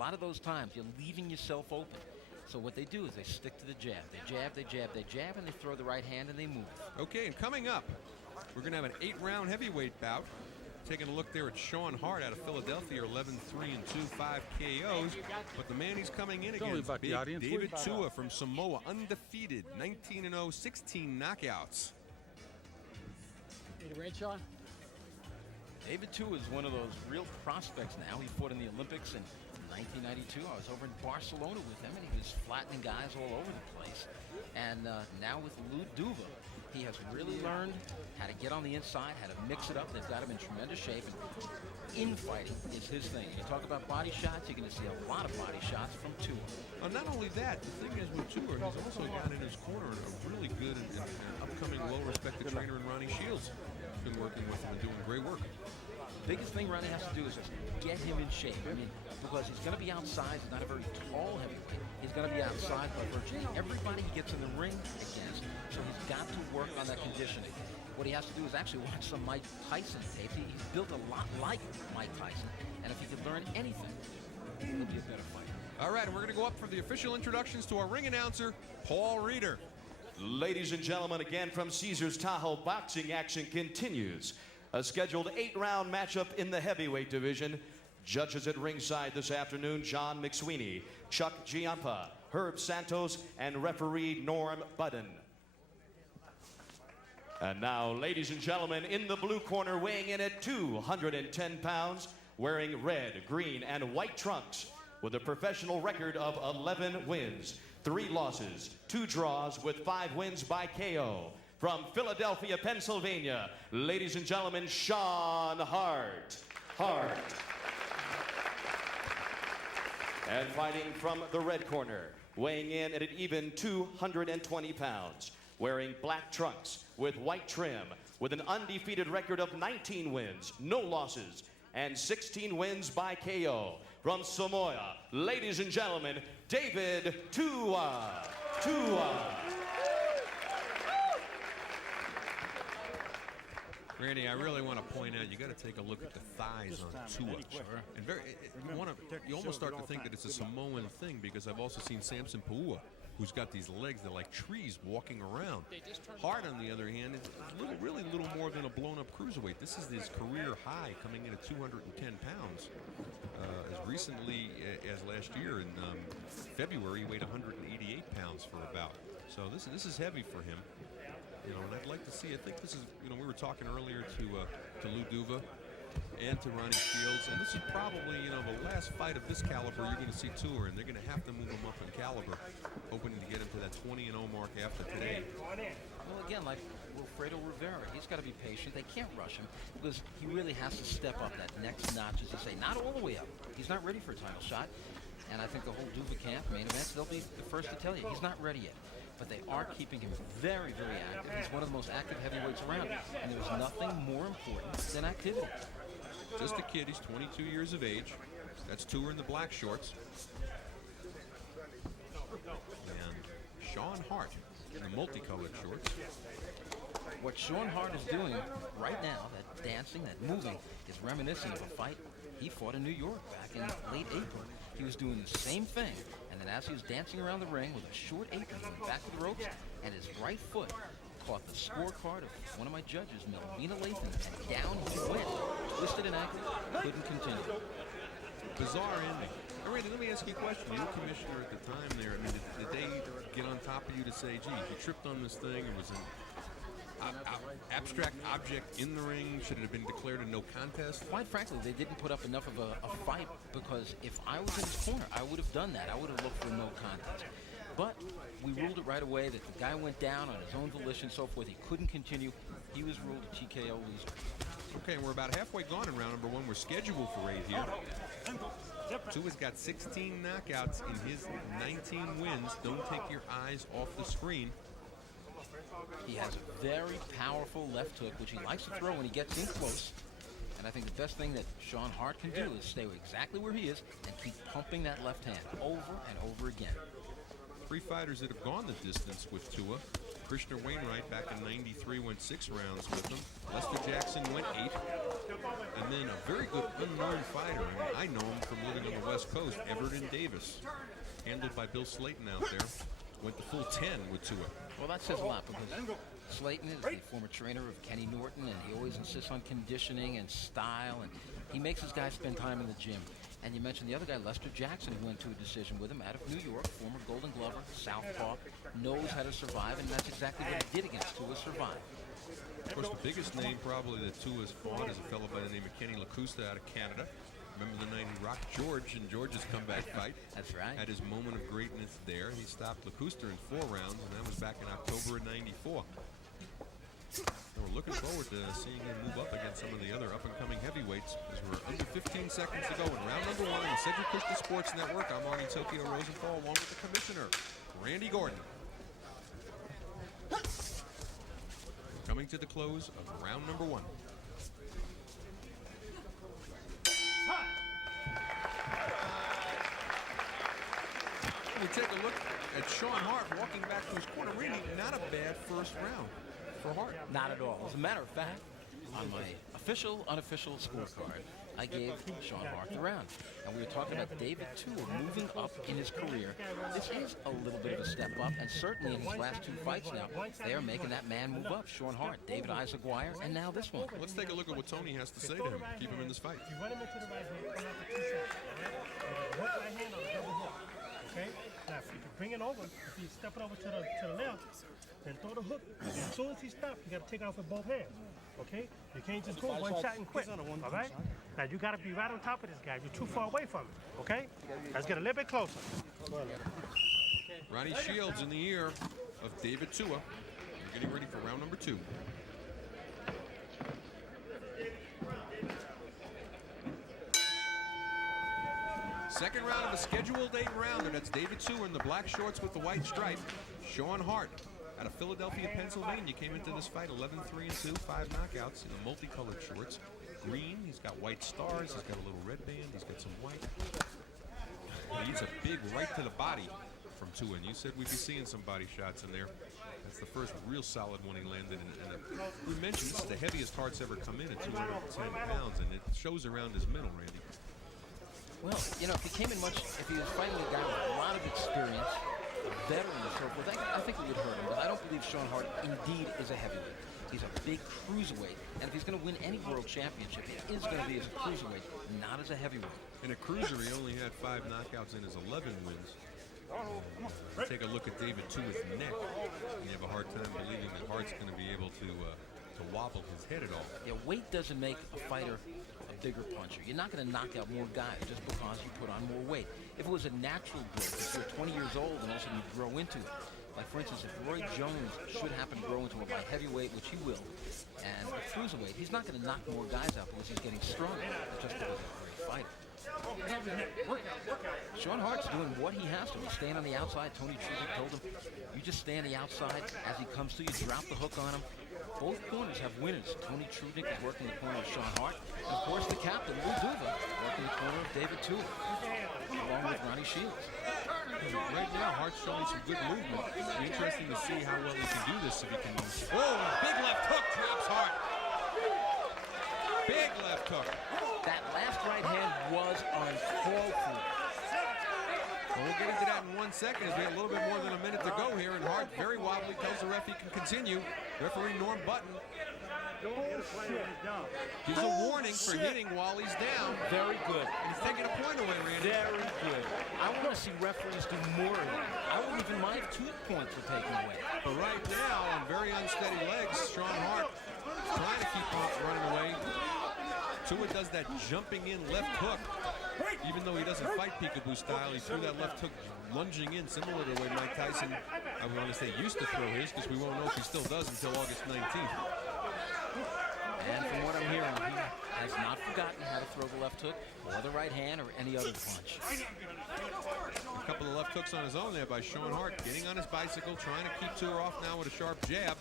lot of those times you're leaving yourself open. So what they do is they stick to the jab. They jab, they jab, they jab, and they throw the right hand and they move. Okay, and coming up, we're going to have an 8-round heavyweight bout. Taking a look there at Sean Hart out of Philadelphia, 11-3 and 2, 5 KOs. But the man he's coming in against, big David Tua from Samoa, undefeated, 19-0, 16 knockouts. Need a red, Sean? David Tua is one of those real prospects now. He fought in the Olympics in 1992. I was over in Barcelona with him, and he was flattening guys all over the place. And now with Lou Duva, he has really learned how to get on the inside, how to mix it up. They've got him in tremendous shape, and infighting is his thing. You talk about body shots, you're going to see a lot of body shots from Tua. Not only that, the thing is with Tua, he's also got in his corner a really good and upcoming, well-respected trainer in Ronnie Shields. He's been working with him and doing great work. The biggest thing Ronnie has to do is just get him in shape. I mean, because he's going to be outside. He's not a very tall heavyweight. He's going to be outside by virtually everybody he gets in the ring against. So he's got to work on that conditioning. What he has to do is actually watch some Mike Tyson tapes. He's built a lot like Mike Tyson. And if he could learn anything, he'll be a better fighter. All right, and we're going to go up for the official introductions to our ring announcer, Paul Reeder. Ladies and gentlemen, again from Caesars Tahoe, boxing action continues. A scheduled 8-round matchup in the heavyweight division. Judges at ringside this afternoon, John McSweeney, Chuck Giampa, Herb Santos, and referee Norm Budden. And now, ladies and gentlemen, in the blue corner, weighing in at 210 pounds, wearing red, green, and white trunks, with a professional record of 11 wins, 3 losses, 2 draws, with 5 wins by KO. From Philadelphia, Pennsylvania, ladies and gentlemen, Sean Hart. And fighting from the red corner, weighing in at an even 220 pounds, wearing black trunks with white trim, with an undefeated record of 19 wins, no losses, and 16 wins by KO. From Samoa, ladies and gentlemen, David Tua. Randy, I really want to point out, you got to take a look at the thighs on Tua. And you almost start to think that it's a Samoan thing, because I've also seen Samson Pa'ua, who's got these legs that are like trees walking around. Hart, on the other hand, is really little more than a blown-up cruiserweight. This is his career high, coming in at 210 pounds. As recently as last year in February, he weighed 188 pounds for a bout. So this is heavy for him. You know, and I'd like to see, I think this is, you know, we were talking earlier to Lou Duva and to Ronnie Shields, and this is probably, you know, the last fight of this caliber you're going to see Tua, and they're going to have to move him up in caliber, hoping to get him to that 20-0 mark after today. Well, again, like Wilfredo Rivera, he's got to be patient. They can't rush him, because he really has to step up that next notch, as you say, not all the way up. He's not ready for a title shot, and I think the whole Duva camp, main events, they'll be the first to tell you, he's not ready yet. But they are keeping him very, very active. He's one of the most active heavyweights around, and there's nothing more important than activity. Just a kid, he's 22 years of age. That's Tua in the black shorts. And Sean Hart in the multicolored shorts. What Sean Hart is doing right now, that dancing, that moving, is reminiscent of a fight he fought in New York back in late April. He was doing the same thing, and then as he was dancing around the ring with a short apron, he went back to the ropes, and his right foot caught the scorecard of one of my judges, Melvina Lathan, and down he went. Twisted an ankle, couldn't continue. Bizarre ending. Randy, let me ask you a question. You were commissioner at the time there. I mean, did they get on top of you to say, gee, you tripped on this thing, or was it abstract object in the ring? Should it have been declared a no contest? Quite frankly, they didn't put up enough of a fight, because if I was in his corner, I would have done that. I would have looked for a no contest. But we ruled it right away that the guy went down on his own volition, so forth. He couldn't continue. He was ruled a TKO loser. Okay, and we're about halfway gone in round number 1. We're scheduled for 8 here. Tua's got 16 knockouts in his 19 wins. Don't take your eyes off the screen. He has a very powerful left hook, which he likes to throw when he gets in close. And I think the best thing that Sean Hart can do is stay exactly where he is and keep pumping that left hand over and over again. 3 fighters that have gone the distance with Tua. Krishna Wainwright back in '93 went 6 rounds with him. Lester Jackson went 8. And then a very good unknown fighter, and I know him from living on the West Coast, Everton Davis, handled by Bill Slayton out there, went the full 10 with Tua. Well, that says a lot because Slayton is the former trainer of Kenny Norton, and he always insists on conditioning and style, and he makes his guys spend time in the gym. And you mentioned the other guy, Lester Jackson, who went to a decision with him out of New York, former Golden Glover, southpaw, knows how to survive, and that's exactly what he did against Tua, survive. Of course, the biggest name probably that Tua's fought is a fellow by the name of Kenny Lacusta out of Canada. Remember the night he rocked George in George's comeback fight? That's right. Had his moment of greatness there. He stopped Lacusta in 4 rounds, and that was back in October of '94. So we're looking forward to seeing him move up against some of the other up-and-coming heavyweights as we're under 15 seconds to go in round number 1 on the Cedric Kushner Sports Network. I'm Arnie Tokyo Rosenthal along with the commissioner, Randy Gordon. Coming to the close of round number 1. We take a look at Sean Hart walking back to his corner. Really not a bad first round for Hart. Not at all. As a matter of fact, on my official, unofficial scorecard, I gave Sean Hart the round. And we were talking about David Tua moving up in his career. This is a little bit of a step up, and certainly in his last 2 fights now, they are making that man move up. Sean Hart, David Isaguirre, and now this one. Let's take a look at what Tony has to say to him. Keep him in this fight. You run him into the right hand, come out for 2 seconds. All right? One right hand on the double hook. Okay? Now, if you can bring it over, if he's stepping over to the left, then throw the hook. As soon as he stops, you got to take it off with both hands. Okay? You can't just go one shot and quit. All right? Now, you got to be right on top of this guy. You're too far away from him. Okay? Let's get a little bit closer. Ronnie Shields in the ear of David Tua. We're getting ready for round number 2. Second round of a scheduled 8-rounder. That's David Tua in the black shorts with the white stripe. Sean Hart out of Philadelphia, Pennsylvania, came into this fight 11-3-2, 5 knockouts in the multicolored shorts. Green, he's got white stars, he's got a little red band, he's got some white. He eats a big right to the body from Tua, and you said we'd be seeing some body shots in there. That's the first real solid one he landed. And we mentioned this is the heaviest Hart's ever come in at 210 pounds, and it shows around his middle, Randy. Well, you know, if he came in if he was fighting a guy with a lot of experience, a veteran and so forth, I think it would hurt him. But I don't believe Sean Hart indeed is a heavyweight. He's a big cruiserweight, and if he's going to win any world championship, it is going to be as a cruiserweight, not as a heavyweight. In a cruiser, he only had 5 knockouts in his 11 wins. Take a look at David Tua's neck, and you have a hard time believing that Hart's going to be able to wobble his head at all. Yeah, weight doesn't make a fighter a bigger puncher. You're not going to knock out more guys just because you put on more weight. If it was a natural growth, if you're 20 years old and all of a sudden you grow into it, like for instance, if Roy Jones should happen to grow into a light heavyweight, which he will, and a cruiserweight, he's not going to knock more guys out because he's getting stronger, just because he's a great fighter. Sean Hart's doing what he has to. He's staying on the outside. Tony Trudick told him, you just stay on the outside. As he comes to you, drop the hook on him. Both corners have winners. Tony Trudick is working the corner of Sean Hart. And of course, the captain, Lou Duva, working the corner of David Tua, along with Ronnie Shields. Right now, Hart's showing some good movement. It'll be interesting to see how well he can do this if he can. Oh, big left hook drops Hart. Big left hook. That last right hand was uncalled for. Well, we'll get into that in 1 second as we have a little bit more than a minute to go here, and Hart very wobbly tells the ref he can continue. Referee Norm Button gives a warning for hitting while he's down. Very good. And he's taking a point away, Randy. Very good. I want to see referees do more of that. I wouldn't even mind if 2 points were taken away. But right now, on very unsteady legs, Sean Hart trying to keep Hart running away. Tua does that jumping in left hook. Even though he doesn't fight peekaboo style, he threw that left hook lunging in, similar to the way Mike Tyson, I would want to say, used to throw his, because we won't know if he still does until August 19th. And from what I'm hearing, he has not forgotten how to throw the left hook or the right hand or any other punch. A couple of left hooks on his own there by Sean Hart, getting on his bicycle, trying to keep Tua off now with a sharp jab.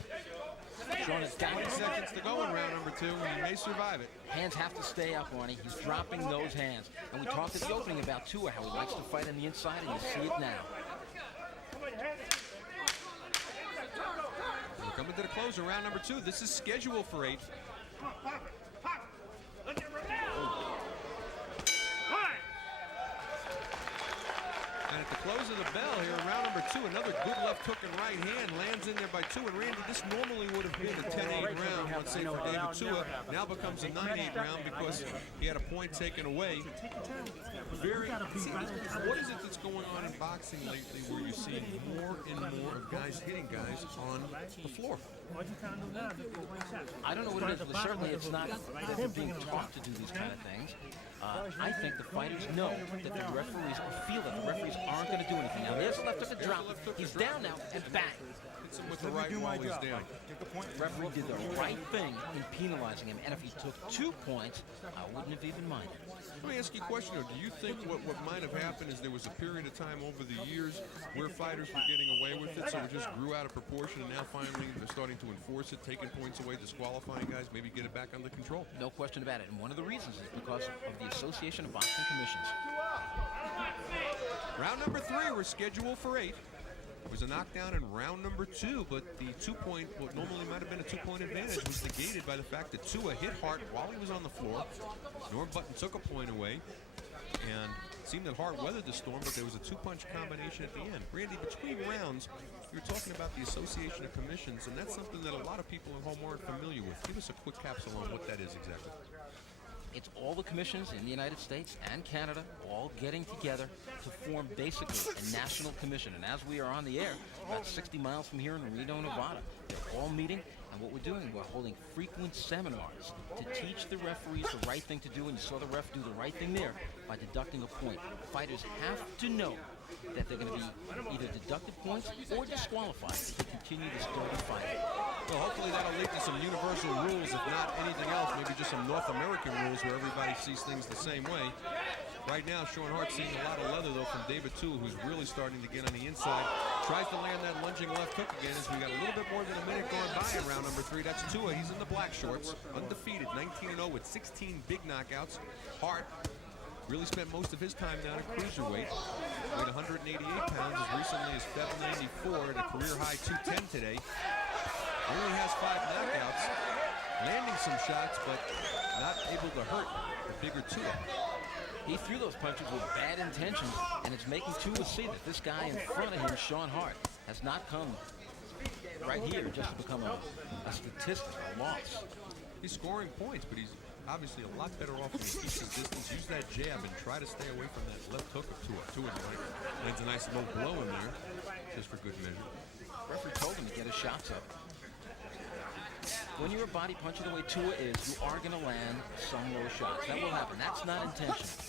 Sean is down. 20 seconds to go in round number 2, and he may survive it. Hands have to stay up, Arnie. He's dropping those hands. And we talked at the opening about Tua, how he likes to fight on the inside, and you see it now. coming to the close of round number 2. This is scheduled for 8. And at the close of the bell here in round number 2, another good left hook and right hand lands in there by Tua. And Randy, this normally would have been a 10-8 round, let's say, for David Tua. Now becomes a 9-8 round because he had a point taken away. What is it that's going on in boxing lately where you're seeing more and more of guys hitting guys on the floor? I don't know what it is, but certainly it's not that they're being taught to do these kind of things. I think the fighters know that the referees, or feel that the referees aren't going to do anything. Now, there's a left hook, a drop. He's down now, and back. Hits him with the right while he's down. The referee did the right thing in penalizing him, and if he took 2 points, I wouldn't have even minded. Let me ask you a question, though. Do you think what might have happened is there was a period of time over the years where fighters were getting away with it, so it just grew out of proportion, and now finally they're starting to enforce it, taking points away, disqualifying guys, maybe get it back under control? No question about it, and one of the reasons is because of the Association of Boxing Commissions. Round number 3, we're scheduled for 8. It was a knockdown in round number 2, but the 2-point, what normally might have been a 2-point advantage, was negated by the fact that Tua hit Hart while he was on the floor. Norm Button took a point away, and it seemed that Hart weathered the storm, but there was a 2-punch combination at the end. Randy, between rounds, you're talking about the Association of Commissions, and that's something that a lot of people at home aren't familiar with. Give us a quick capsule on what that is exactly. It's all the commissions in the United States and Canada all getting together to form basically a national commission. And as we are on the air, about 60 miles from here in Reno, Nevada, they're all meeting. And what we're doing, we're holding frequent seminars to teach the referees the right thing to do. And you saw the ref do the right thing there by deducting a point. Fighters have to know that they're going to be either deducted points or disqualified to continue this dirty fight. Well, hopefully that'll lead to some universal rules, if not anything else, maybe just some North American rules where everybody sees things the same way. Right now, Sean Hart seeing a lot of leather, though, from David Tua, who's really starting to get on the inside. Tries to land that lunging left hook again as we got a little bit more than a minute going by in round number 3. That's Tua. He's in the black shorts, undefeated, 19-0 with 16 big knockouts. Hart really spent most of his time down at cruiserweight. Weighed 188 pounds as recently as February 94 at a career-high 210 today. Only has 5 knockouts, landing some shots, but not able to hurt the bigger Tua. He threw those punches with bad intentions, and it's making Tua see that this guy in front of him, Sean Hart, has not come right here just to become a statistic, a loss. He's scoring points, but he's obviously a lot better off when he keeps his distance. Use that jab and try to stay away from that left hook of Tua. Tua's right. Lands a nice low blow in there, just for good measure. The referee told him to get his shots up. When you're a body puncher the way Tua is, you are going to land some low shots. That will happen. That's not intentional.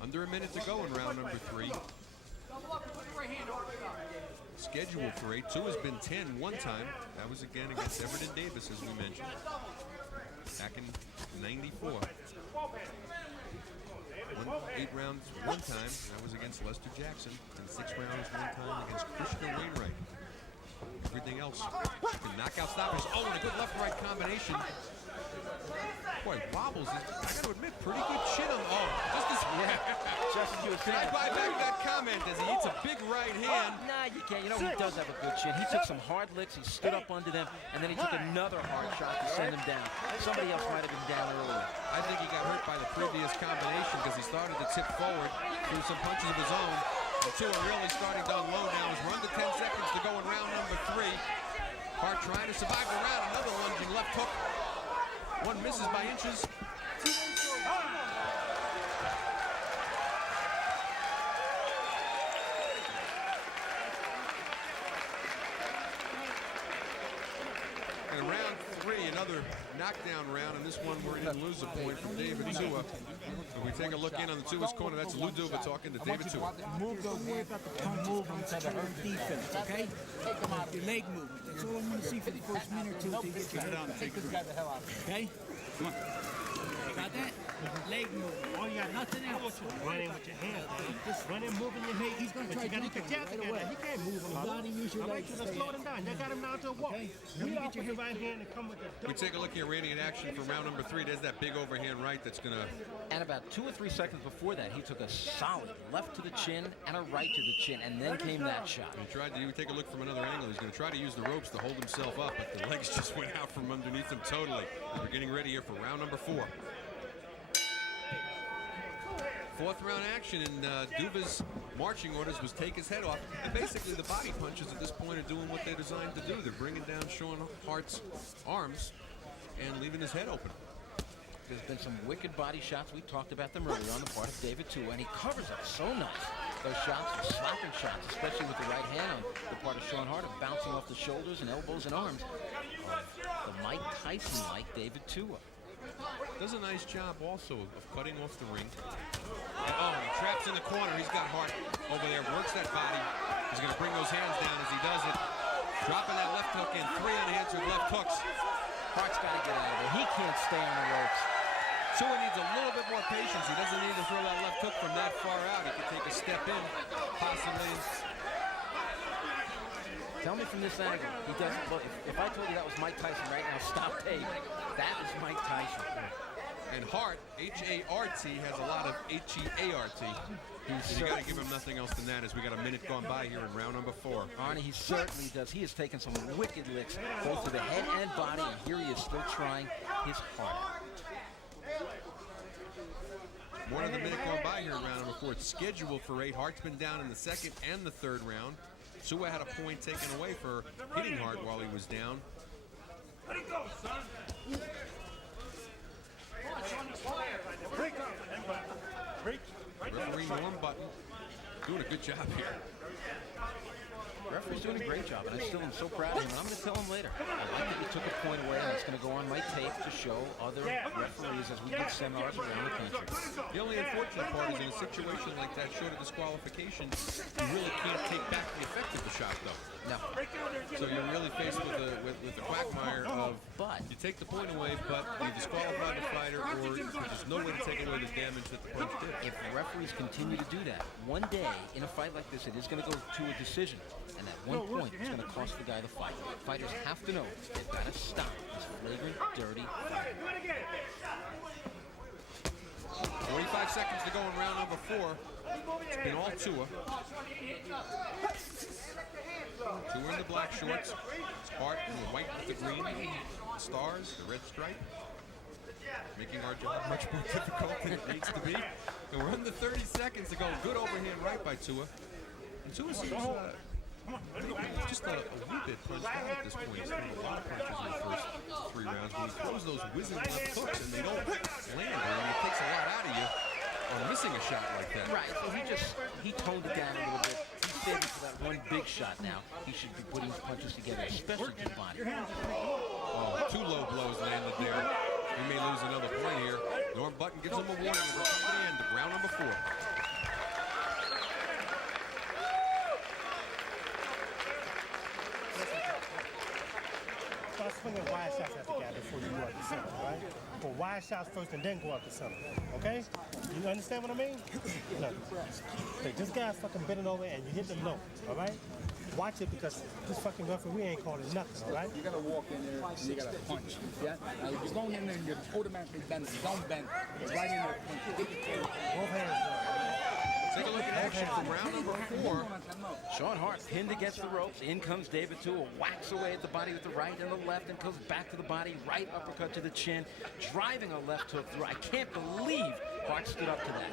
Under a minute to go in round number 3. Scheduled for 8. Tua's been 10 one time. That was again against Everton Davis, as we mentioned, back in '94. 8 rounds one time. That was against Lester Jackson. And 6 rounds one time against Krishna Wainwright. Everything else, the knockout stoppers. Oh, and a good left-right combination. Boy, wobbles. I got to admit, pretty good chin on. Oh, just as. Yeah. Can I buy back that comment as he hits a big right hand? Nah, you can't. You know, he does have a good chin. He took some hard licks. He stood up under them, and then he took another hard shot to send him down. Somebody else might have been down earlier. I think he got hurt by the previous combination because he started to tip forward through some punches of his own. And Tua really starting to unload now as we're under 10 seconds to go in round number 3. Hart trying to survive the round. Another lunging left hook. One misses by inches. And round 3, another knockdown round, and this one we're going to lose a point from David Tua. When we take a look in on the Tua's corner, that's Lou Duva talking to David Tua. Move those hands up and move them to the hurt defense, okay? Your leg movement. That's all I'm going to see for the first minute or two to get you. Take this guy the hell out of it. Okay? Come on. Got that? Leg movement. All you got Nothing I want else. you to run in with your hands, man. Just run in, moving your legs. He's gonna But try you got to dunking get right together. away. He can't move You him. gotta use your I want legs you to to stay slow in. him down. You got him down to a walk. Okay. Lead off with your right hand and come with that. We take a look here, Randy, in action for round number 3. There's that big overhand right that's going to... And about 2 or 3 seconds before that, he took a solid left to the chin and a right to the chin, and then came that shot. He tried to take a look from another angle. He's going to try to use the ropes to hold himself up, but the legs just went out from underneath him totally. We're getting ready here for round number 4. 4th round action, and Duva's marching orders was take his head off. And basically the body punches at this point are doing what they're designed to do. They're bringing down Sean Hart's arms and leaving his head open. There's been some wicked body shots. We talked about them earlier on the part of David too, and he covers up so nice. Those shots are slapping shots, especially with the right hand on the part of Sean Hart, bouncing off the shoulders and elbows and arms of the Mike Tyson-like David Tua. Does a nice job also of cutting off the ring. Oh, he traps in the corner. He's got Hart over there, works that body. He's going to bring those hands down as he does it. Dropping that left hook in, 3 unanswered left hooks. Hart's got to get out of there. He can't stay on the ropes. Tua needs a little bit more patience. He doesn't need to throw that left hook from that far out. He can take a step in, possibly. Tell me from this angle, he doesn't look. If I told you that was Mike Tyson right now, stop tape. That is Mike Tyson. And Hart, H-A-R-T, has a lot of H-E-A-R-T. You got to give him nothing else than that as we got a minute gone by here in round number 4. Arnie, he certainly does. He has taken some wicked licks, both to the head and body, and here he is still trying his heart out. More than a minute gone by here in round number 4. It's scheduled for 8. Hart's been down in the 2nd and the 3rd round. Tua had a point taken away for hitting Hart while he was down. Let it go, son. Referee Norm Button doing a good job here. Referee's doing a great job, and I still am so proud of him, and I'm going to tell him later. I like that he took a point away, and it's going to go on my tape to show other referees as we give seminars around the country. The only unfortunate part is in a situation like that, short of disqualification, you really can't take back the effect of the shot, though. No. So you're really faced with the quagmire of you take the point away, but you disqualify the fighter, or there's no way to take away the damage that the punch did. If referees continue to do that, one day in a fight like this, it is going to go to a decision. And at one point, it's going to cost the guy the fight. Fighters have to know they've got to stop this flagrant, dirty fight. 45 seconds to go in round number 4. It's been all Tua. Tua in the black shorts. It's Hart in the white with the green stars, the red stripe. Making our job much more difficult than it needs to be. And we're under 30 seconds to go. Good overhand right by Tua. And Tua seems just a wee bit punched out at this point. He's thrown a lot of punches in the first 3 rounds, but he throws those whizzing left hooks and they don't land. I mean, it takes a lot out of you on missing a shot like that. Right, so he toned it down a little bit. He's saving for that one big shot now. He should be putting his punches together, especially to the body. Oh, 2 low blows landed there. He may lose another point here. Norm Button gives him a warning as we come to the end of round number 4. Start swinging wide shots at the guy before you go up the center, right? Go wide shots first and then go up the center, okay? You understand what I mean? Look, like this guy's fucking bending over and you hit them low, all right? Watch it because this fucking referee ain't calling nothing, all right? You gotta walk in there and you gotta punch. Yeah? Now if you're going in there and you're automatically bending, don't bend. Right in there, punch. Both hands. Take a look at action from round number 4. Sean Hart pinned against the ropes. In comes David Tua, whacks away at the body with the right and the left and comes back to the body, right uppercut to the chin, driving a left hook through. I can't believe Hart stood up to that.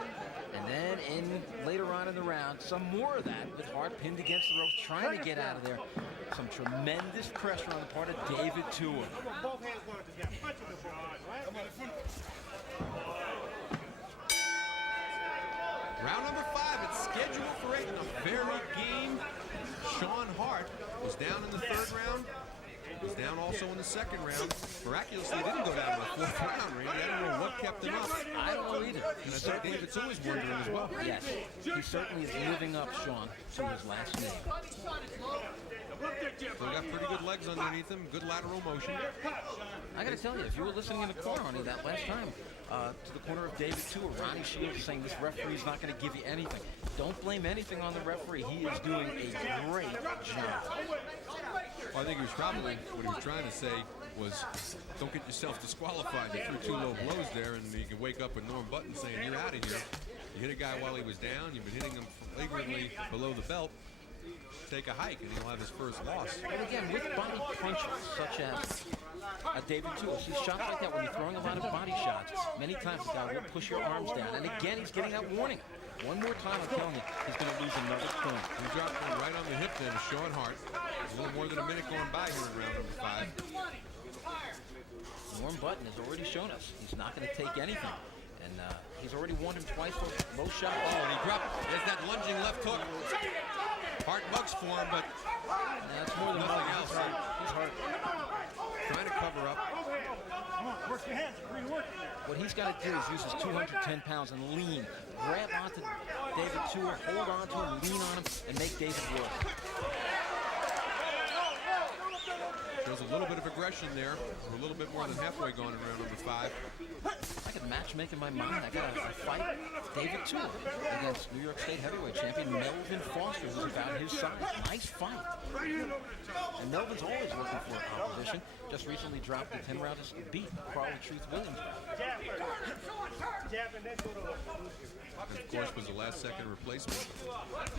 And then later on in the round, some more of that with Hart pinned against the ropes, trying to get out of there. Some tremendous pressure on the part of David Tua. Both hands going to get punching the ball, right? Round number 5, it's scheduled for 8 in a very game. Sean Hart was down in the 3rd round. Was down also in the 2nd round. Miraculously, he didn't go down in the 4th round, Randy. I don't know what kept him up. I don't know either. And I think David Tua is wondering as well. Yes, he certainly is living up, Sean, to his last name. Still got pretty good legs underneath him, good lateral motion. I got to tell you, if you were listening in the corner, honey, that last time, to the corner of David Tua. Ronnie Shields saying this referee's not going to give you anything. Don't blame anything on the referee. He is doing a great job. Well, I think he was probably, what he was trying to say was, don't get yourself disqualified. You threw 2 low blows there, and you can wake up with Norm Button saying, you're out of here. You hit a guy while he was down. You've been hitting him flagrantly below the belt. Take a hike, and he'll have his first loss. And again, with body punches, such as David Tua, see shots like that when you're throwing a lot of body shots. Many times the guy will push your arms down, and again, he's getting that warning. One more time, I'm telling you, he's going to lose another point. He dropped one right on the hip then to Sean Hart. A little more than a minute going by here in round number 5. Norm Button has already shown us he's not going to take anything. And he's already won him twice for low shot. Oh, and he dropped. There's that lunging left hook. Hart bugs for him, but that's more than nothing else. He's hurt. Trying to cover up. Work your hands. What he's got to do is use his 210 pounds and lean. Grab onto David Tua, hold on to him, lean on him, and make David work. Shows a little bit of aggression there. We're a little bit more than halfway gone in round number 5. I could matchmaking my mind. I got a fight David Tua against New York State heavyweight champion Melvin Foster, who's about his size. Nice fight. And Melvin's always looking for a competition. Just recently dropped the 10 round beat Carly Truth Williams. And of course was the last second replacement.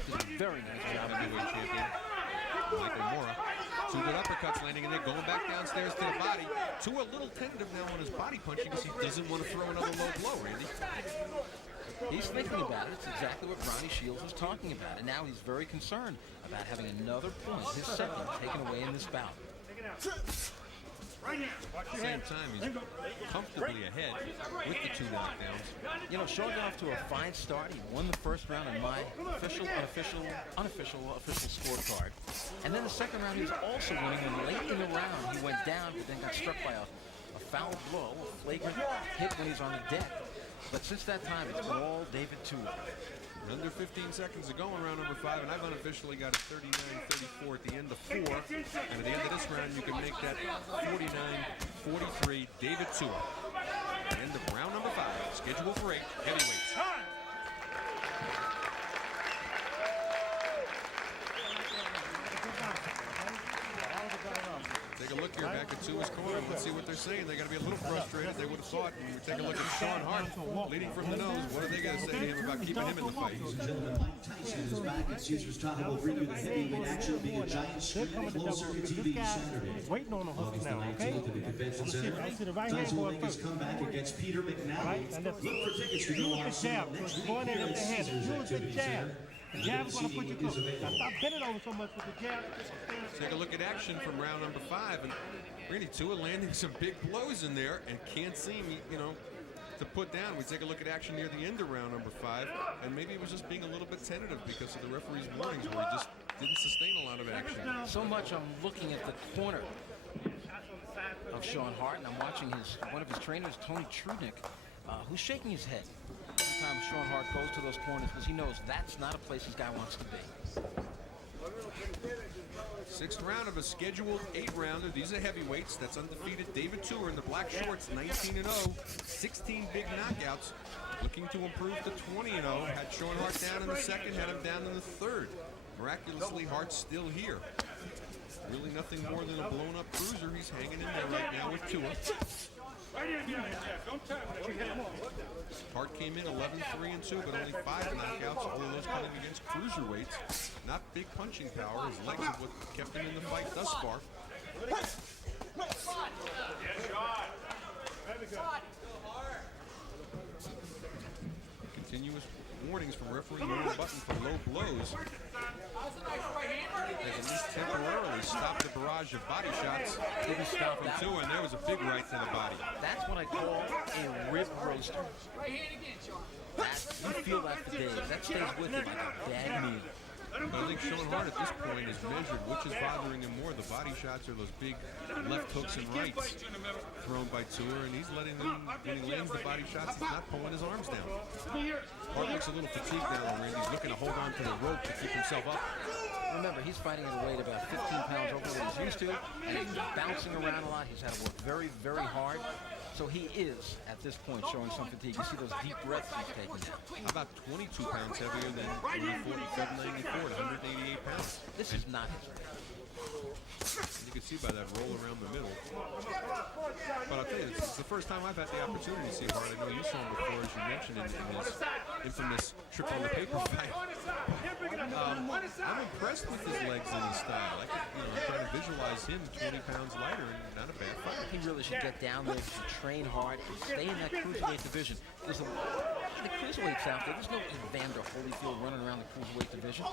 Did a very nice job. Heavyweight champion Michael Mora. 2 good uppercuts landing, and they're going back downstairs to the body. Tua a little tentative now on his body punching because he doesn't want to throw another low blow, Randy. He's thinking about it. It's exactly what Ronnie Shields was talking about. And now he's very concerned about having another point, his second, taken away in this bout. At the same time, he's comfortably ahead with the 2 knockdowns. You know, Sean got off to a fine start. He won the first round in my official scorecard. And then the second round, he was also winning. And late in the round, he went down, but then got struck by a foul blow, a flagrant hit when he's on the deck. But since that time, it's been all David Tua. Under 15 seconds to go in round number 5, and I've unofficially got a 39-34 at the end of 4. And at the end of this round, you can make that 49-43 David Tua. End of round number 5, scheduled for 8 heavyweights. Take a look here back at Tua's corner. Let's see what they're saying. They're going to be a little frustrated. They would have thought. When we take a look at Sean Hart leading from the nose, what are they going to say to him about keeping him in the fight? Ladies and gentlemen, Mike Tyson is back at Caesar's Palace. Will bring you the heavyweight action being a giant screen on closed circuit TV Saturday. Waiting on the hooks now, okay? At the convention center. Tyson will make his comeback against Peter McNally. Look for tickets to go on sale next week here at Caesar's activity center. The jab is going to put you through. Now stop bending over so much with the jab. Take a look at action from round number 5, and really Tua landing some big blows in there and can't seem, to put down. We take a look at action near the end of round number 5, and maybe it was just being a little bit tentative because of the referee's warnings where he just didn't sustain a lot of action. So much I'm looking at the corner of Sean Hart, and I'm watching one of his trainers, Tony Trudnick, who's shaking his head every time Sean Hart goes to those corners because he knows that's not a place this guy wants to be. 6th round of a scheduled 8-rounder. These are heavyweights. That's undefeated David Tua in the black shorts, 19-0, 16 big knockouts. Looking to improve to 20-0. Had Sean Hart down in the second, had him down in the third. Miraculously, Hart's still here. Really nothing more than a blown-up cruiser. He's hanging in there right now with Tua. Hart came in 11-3-2, but only 5 knockouts. All of those coming against cruiserweights. Not big punching power. His legs are what kept him in the fight thus far. Continuous warnings from referee Norm Button for low blows. Has at least temporarily stopped the barrage of body shots. Didn't stop from that. Tua, and there was a big right to the body. That's what I call a rib roaster. You feel that for days. That stays with you like a bad meal. But I think Sean Hart at this point is measured which is bothering him more, the body shots or those big left hooks and rights thrown by Tua, and he's letting them, when he lands the body shots, he's not pulling his arms down. Hart looks a little fatigued now, Randy. He's looking to hold on to the rope to keep himself up. Remember, he's fighting at a weight about 15 pounds over what he's used to, and he's bouncing around a lot. He's had to work very, very hard. So he is, at this point, showing some fatigue. You see those deep breaths he's taking now. About 22 pounds heavier than when he fought in Feb 94 at 188 pounds. This is not his range. You can see by that roll around the middle. But I'll tell you, it's the first time I've had the opportunity to see Hart. I know you saw him before, as you mentioned, in his infamous trip on the paper fight. I'm impressed with his legs and his style. I could, I'm trying to visualize him 20 pounds lighter and not a bad fight. He really should get down there, should train hard, and stay in that cruiserweight division. There's the cruiserweights out there. There's no Evander Holyfield running around the cruiserweight division.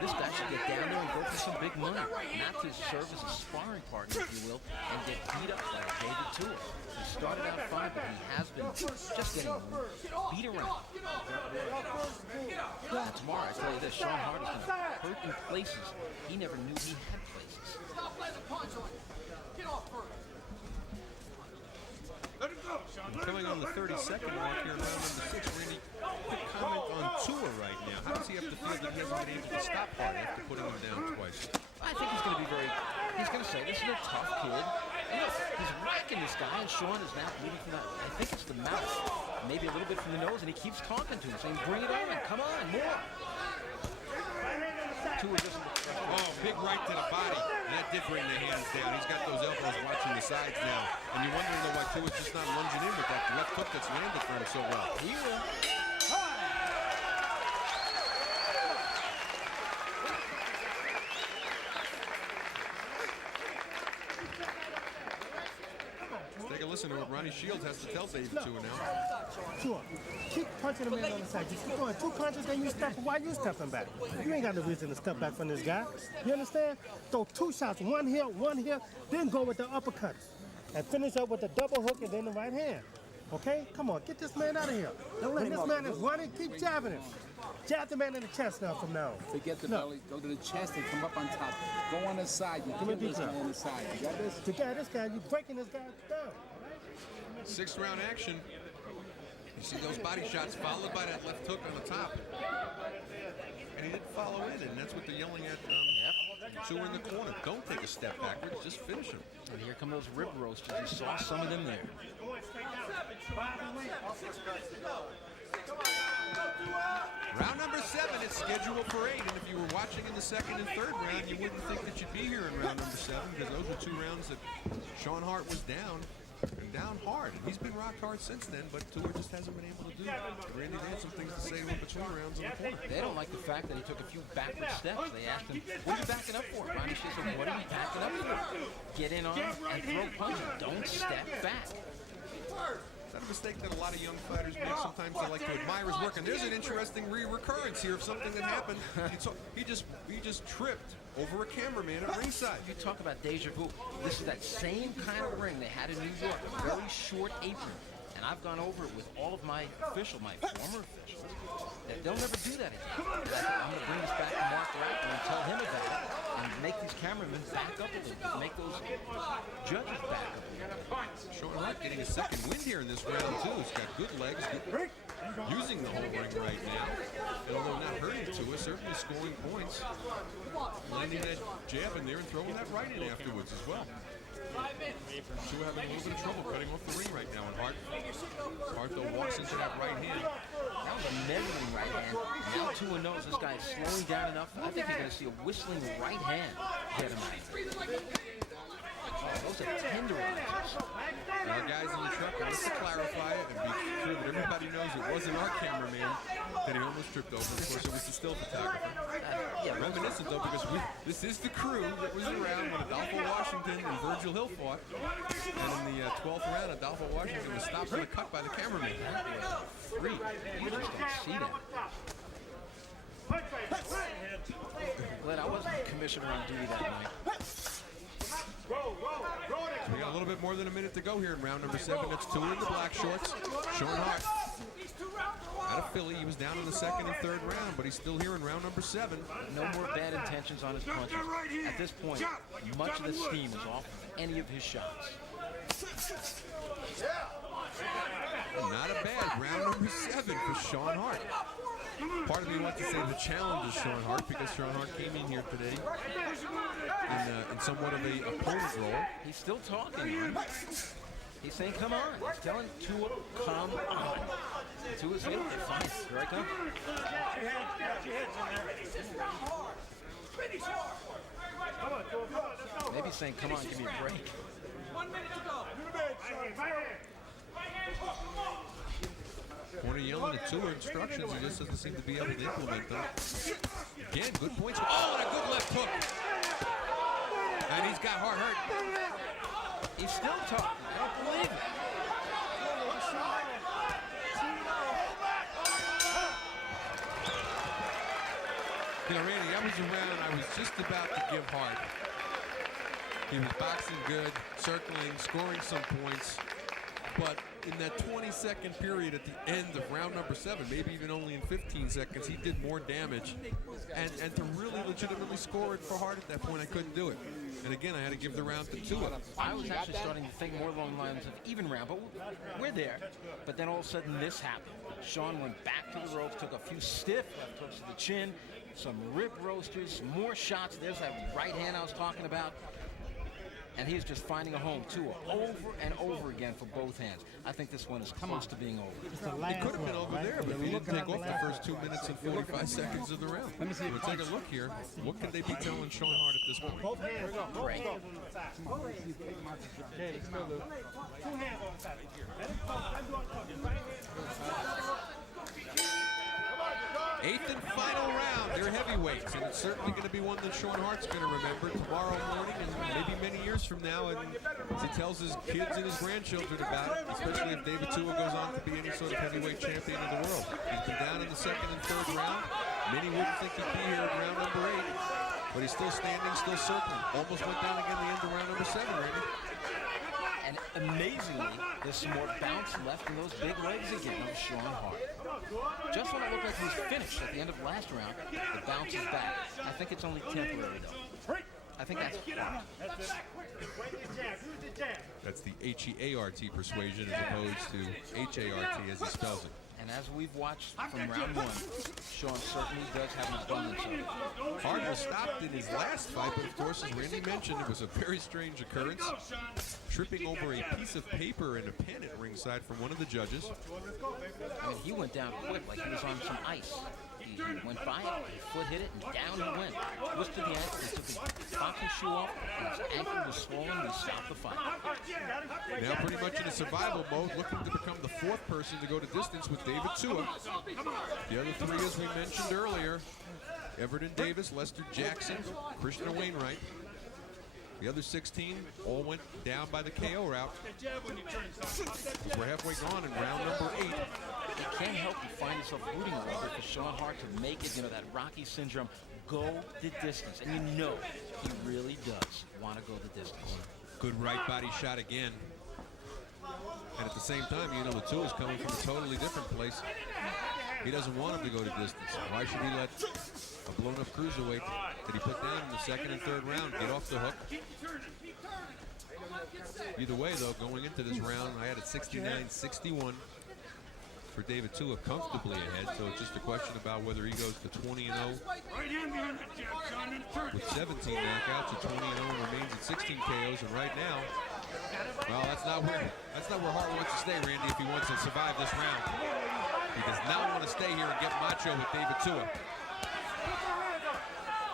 This guy should get down there and go for some big money, not to serve as a sparring partner, if you will, and get beat up like David Tua. He started out fine, but he has been just getting beat around. Tomorrow, I tell you this, Sean Hart is going to hurt in places he never knew he had places. Coming on the 32nd mark here in round number 6, Randy, quick comment on Tua right now. How does he have to feel that he hasn't been able to stop Hart after putting him down twice? I think he's going to be he's going to say, this is a tough kid. And look, he's whacking this guy, and Sean is now bleeding from I think it's the mouth, maybe a little bit from the nose, and he keeps talking to him, saying, bring it on, come on, more. Tua doesn't look fresh. Oh, big right to the body. And that did bring the hands down. He's got those elbows watching the sides now. And you're wondering though why Tua's just not lunging in with that left hook that's landed for him so well. He will. Let's take a listen to what Ronnie Shields has to tell David Tua now. Tua, keep punching the man on the side. Just keep going 2 punches, then you step. Why you stepping back? You ain't got no reason to step back from this guy. You understand? Throw 2 shots, one here, then go with the uppercut. And finish up with the double hook and then the right hand. Okay? Come on, get this man out of here. When this man is running, keep jabbing him. Jab the man in the chest now from now on. Forget the belly, go to the chest and come up on top. Go on the side. You kill this guy on the side. You got this? To get this guy, you're breaking this guy down. 6th round action. You see those body shots followed by that left hook on the top. And he didn't follow in, and that's what they're yelling at Tua in the corner. Don't take a step backwards, just finish him. And here come those rib roasters. You saw some of them there. Round number 7, it's scheduled for 8, and if you were watching in the 2nd and 3rd round, you wouldn't think that you'd be here in round number 7, because those were 2 rounds that Sean Hart was down, and down hard. And he's been rocked hard since then, but Tua just hasn't been able to do it. Randy had some things to say to him between rounds in the corner. They don't like the fact that he took a few backward steps. They asked him, what are you backing up for? Ronnie Shields said, what are you backing up for? Get in on him and throw punches. Don't step back. Is that a mistake that a lot of young fighters make? Sometimes they like to admire his work, and there's an interesting recurrence here of something that happened. He just tripped over a cameraman at ringside. You talk about deja vu. This is that same kind of ring they had in New York, a very short apron. And I've gone over it with all of my former officials. They'll never do that again. I'm going to bring this back to Mark Rackman and tell him about it and make these cameramen back up a little bit, make those judges back up a little bit. Sean Hart getting a second win here in this round, too. He's got good legs, using the whole ring right now. And although not hurting Tua, certainly scoring points. Landing that jab in there and throwing that right in afterwards as well. Tua having a little bit of trouble cutting off the ring right now, and Hart though walks into that right hand. That was a measuring right hand. Now Tua knows this guy is slowing down enough. I think you're going to see a whistling right hand get him out. Those are tenderizers. Our guys in the truck wants to clarify it and be sure that everybody knows it wasn't our cameraman that he almost tripped over. Of course, it was the still photographer. Reminiscent, though, because this is the crew that was around when Adolfo Washington and Virgil Hill fought. And in the 12th round, Adolfo Washington was stopped in the cut by the cameraman. Free. You just don't see that. Glad I wasn't commissioner on duty that night. So we got a little bit more than a minute to go here in round number 7. It's Tua in the black shorts. Sean Hart out of Philly. He was down in the 2nd and 3rd round, but he's still here in round number 7. No more bad intentions on his punches. At this point, much of the steam is off of any of his shots. Not a bad round number 7 for Sean Hart. Part of me wants to say the challenge is Sean Hart, because Sean Hart came in here today in somewhat of a opponent role. He's still talking, man. He's saying, come on. He's telling Tua, come on. Tua's saying, okay, fine. Here I come. Maybe saying, come on, give me a break. 1 minute to go. Corner yelling at Tua instructions. He just doesn't seem to be able to implement them. Again, good points. Oh, and a good left hook. And he's got Hart hurt. He's still talking. I don't believe it. You know, Randy, I was around. I was just about to give Hart. He was boxing good, circling, scoring some points. But in that 20-second period at the end of round number 7, maybe even only in 15 seconds, he did more damage. And to really legitimately score it for Hart at that point, I couldn't do it. And again, I had to give the round to Tua. I was actually starting to think more along the lines of even round, but we're there. But then all of a sudden this happened. Sean went back to the ropes, took a few stiff left hooks to the chin, some rib roasters, some more shots. There's that right hand I was talking about. And he's just finding a home, Tua, over and over again for both hands. I think this one is close to being over. It could have been over there, but he didn't take off the first 2 minutes and 45 seconds of the round. We'll take a look here. What can they be telling Sean Hart at this point? Both hands. Both Right. hands on the side. Both hands. Okay, still do. 2 hands on the side. Let it come. Let it go. Right hand. 8th and final round. They're heavyweights, and it's certainly going to be one that Sean Hart's going to remember tomorrow morning and maybe many years from now. And as he tells his kids and his grandchildren about it, especially if David Tua goes on to be any sort of heavyweight champion of the world. He's been down in the 2nd and 3rd round. Many wouldn't think he'd be here at round number 8, but he's still standing, still circling. Almost went down again at the end of round number 7, Randy. And amazingly, there's some more bounce left in those big legs again of Sean Hart. Just when it looked like he was finished at the end of last round, the bounce is back. I think it's only temporary, though. I think that's That's the H-E-A-R-T persuasion as opposed to H-A-R-T as he spells it. And as we've watched from round 1, Sean certainly does have an abundance of it. Hart was stopped in his last fight, but of course, as Randy mentioned, it was a very strange occurrence. Tripping over a piece of paper and a pen at ringside from one of the judges. I mean, he went down quick like he was on some ice. He went by it, his foot hit it, and down he went. Twisted the ankle, he took his boxing shoe off, and his ankle was swollen, and he stopped the fight. Now pretty much in a survival mode, looking to become the 4th person to go to distance with David Tua. The other 3, as we mentioned earlier, Everton Davis, Lester Jackson, Christian Wainwright. The other 16 all went down by the KO route. We're halfway gone in round number 8. You can't help but find yourself rooting a little bit for Sean Hart to make it, that Rocky syndrome, go the distance. And you know he really does want to go the distance. Good right body shot again. And at the same time, the Tua is coming from a totally different place. He doesn't want him to go to distance. Why should he let a blown-up cruiserweight that he put down in the 2nd and 3rd round get off the hook? Either way, though, going into this round, I had it 69-61 for David Tua, comfortably ahead. So it's just a question about whether he goes to 20-0 with 17 knockouts, or 20-0 and remains at 16 KOs. And right now, well, that's not where Hart wants to stay, Randy. If he wants to survive this round, he does not want to stay here and get macho with David Tua.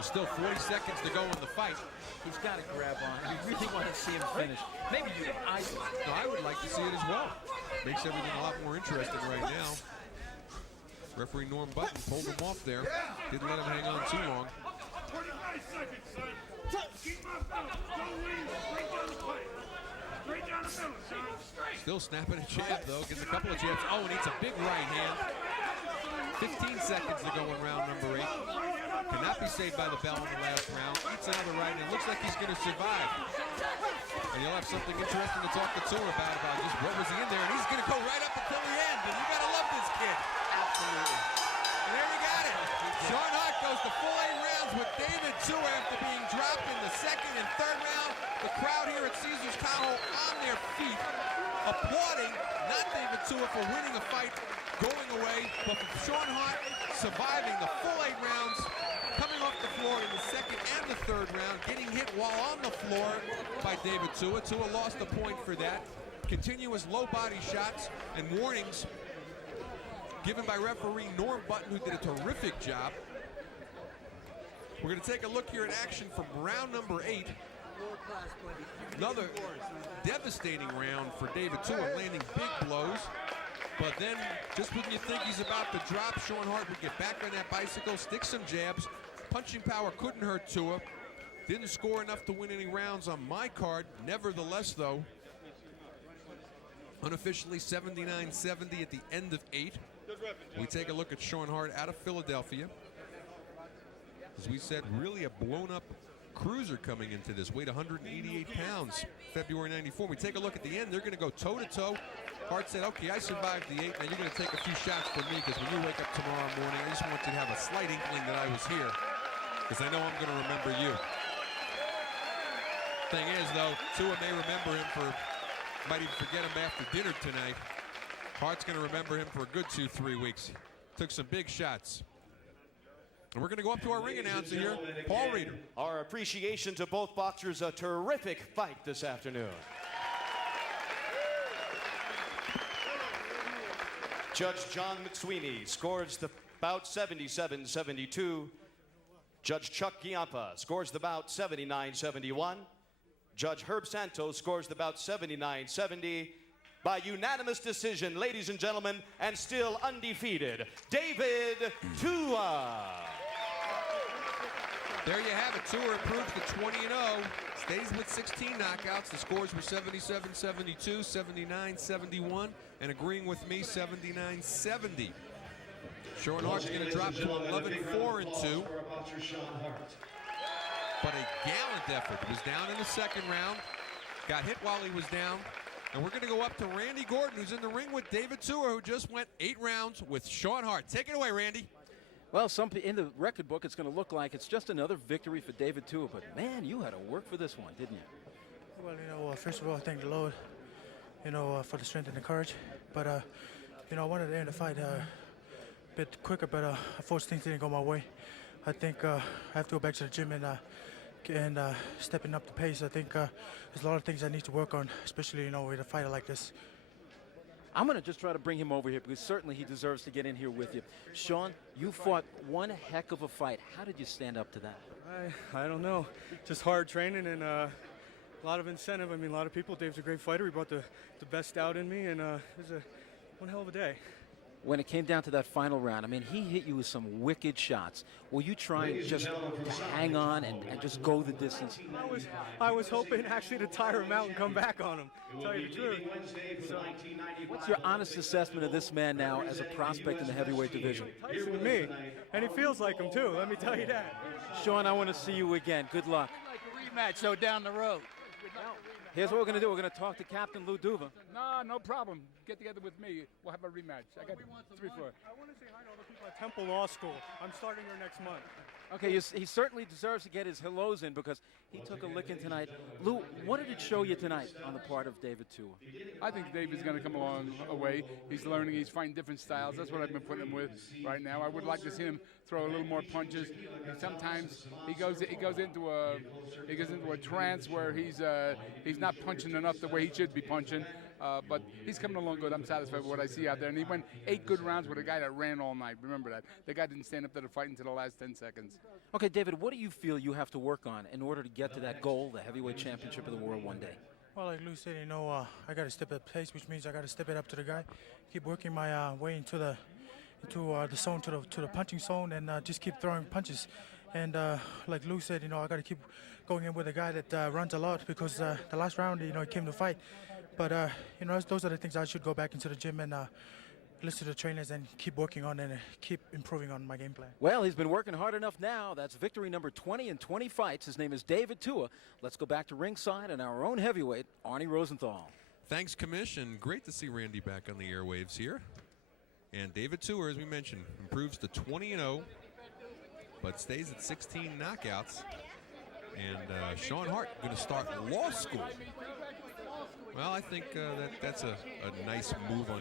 There's still 40 seconds to go in the fight. He's got to grab on. We really want to see him finish. Maybe you and I do. No, I would like to see it as well. Makes everything a lot more interesting right now. Referee Norm Button pulled him off there. Didn't let him hang on too long. 45 seconds, son. Keep my belt. Don't leave. Straight down the pipe. Straight down the middle, son. Still snapping a jab, though. Gets a couple of jabs. Oh, and eats a big right hand. 15 seconds to go in round number 8. Cannot be saved by the bell in the last round. Eats another right, and it looks like he's going to survive. And you'll have something interesting to talk to Tua about just what was he in there. And he's going to go right up until the end. And you got to love this kid. Absolutely. And there you got it. Sean Hart goes to full 8 rounds with David Tua after being dropped in the 2nd and 3rd round. The crowd here at Caesars Tahoe on their feet, applauding not David Tua for winning a fight, going away, but for Sean Hart surviving the full 8 rounds, coming off the floor in the 2nd and the 3rd round, getting hit while on the floor by David Tua. Tua lost a point for that. continuous low body shots and warnings given by referee Norm Button, who did a terrific job. We're going to take a look here at action from round number 8. Another devastating round for David Tua, landing big blows. But then, just when you think he's about to drop, Sean Hart would get back on that bicycle, stick some jabs. Punching power couldn't hurt Tua. Didn't score enough to win any rounds on my card. Nevertheless, though, unofficially 79-70 at the end of 8. We take a look at Sean Hart out of Philadelphia. As we said, really a blown-up cruiser coming into this. Weighed 188 pounds, February 94. We take a look at the end. They're going to go toe-to-toe. Hart said, okay, I survived the 8. Now you're going to take a few shots from me, because when you wake up tomorrow morning, I just want you to have a slight inkling that I was here, because I know I'm going to remember you. Thing is, though, Tua may remember him for, might even forget him after dinner tonight. Hart's going to remember him for a good 2-3 weeks. Took some big shots. And we're going to go up to our ring announcer here, Paul Reeder. Our appreciation to both boxers, a terrific fight this afternoon. Judge John McSweeney scores the bout 77-72. Judge Chuck Giampa scores the bout 79-71. Judge Herb Santos scores the bout 79-70. By unanimous decision, ladies and gentlemen, and still undefeated, David Tua. There you have it. Tua improves to 20-0. Stays with 16 knockouts. The scores were 77-72, 79-71, and agreeing with me, 79-70. Sean Hart's going to drop to 11-4-2. But a gallant effort. Was down in the second round. Got hit while he was down. And we're going to go up to Randy Gordon, who's in the ring with David Tua, who just went 8 rounds with Sean Hart. Take it away, Randy. Well, in the record book, it's going to look like it's just another victory for David Tua. But, man, you had to work for this one, didn't you? Well, first of all, I thank the Lord, for the strength and the courage. But, I wanted to end the fight a bit quicker, but unfortunately things didn't go my way. I think I have to go back to the gym and stepping up the pace. I think there's a lot of things I need to work on, especially, with a fighter like this. I'm going to just try to bring him over here, because certainly he deserves to get in here with you. Sean, you fought one heck of a fight. How did you stand up to that? I don't know. Just hard training and a lot of incentive. I mean, a lot of people. Dave's a great fighter. He brought the best out in me, and it was one hell of a day. When it came down to that final round, I mean, he hit you with some wicked shots. Were you trying just to hang on and just go the distance? I was hoping actually to tire him out and come back on him, to tell you the truth. What's your honest assessment of this man now as a prospect in the heavyweight division? Tyson to me, and he feels like him too, let me tell you that. Sean, I want to see you again. Good luck. Rematch, so down the road. Here's what we're going to do. We're going to talk to Captain Lou Duva. No problem. Get together with me. We'll have a rematch. I got 3-4. I want to say hi to all the people at Temple Law School. I'm starting there next month. Okay, he certainly deserves to get his hellos in, because he took a licking tonight. Lou, what did it show you tonight on the part of David Tua? I think David's going to come along a way. He's learning. He's finding different styles. That's what I've been putting him with right now. I would like to see him throw a little more punches. Sometimes he goes into a trance where he's not punching enough the way he should be punching. But he's coming along good. I'm satisfied with what I see out there. And he went 8 good rounds with a guy that ran all night. Remember that. The guy didn't stand up to the fight until the last 10 seconds. Okay, David, what do you feel you have to work on in order to get to that goal, the heavyweight championship of the world one day? Well, like Lou said, I got to step up pace, which means I got to step it up to the guy, keep working my way into the zone, to the punching zone, and just keep throwing punches. And like Lou said, I got to keep going in with a guy that runs a lot, because the last round, he came to fight. But, those are the things I should go back into the gym and listen to the trainers and keep working on and keep improving on my game plan. Well, he's been working hard enough now. That's victory number 20 in 20 fights. His name is David Tua. Let's go back to ringside and our own heavyweight, Arnie Rosenthal. Thanks, Commission. Great to see Randy back on the airwaves here. And David Tua, as we mentioned, improves to 20-0, but stays at 16 knockouts. And Sean Hart going to start law school. Well, I think that's a nice move on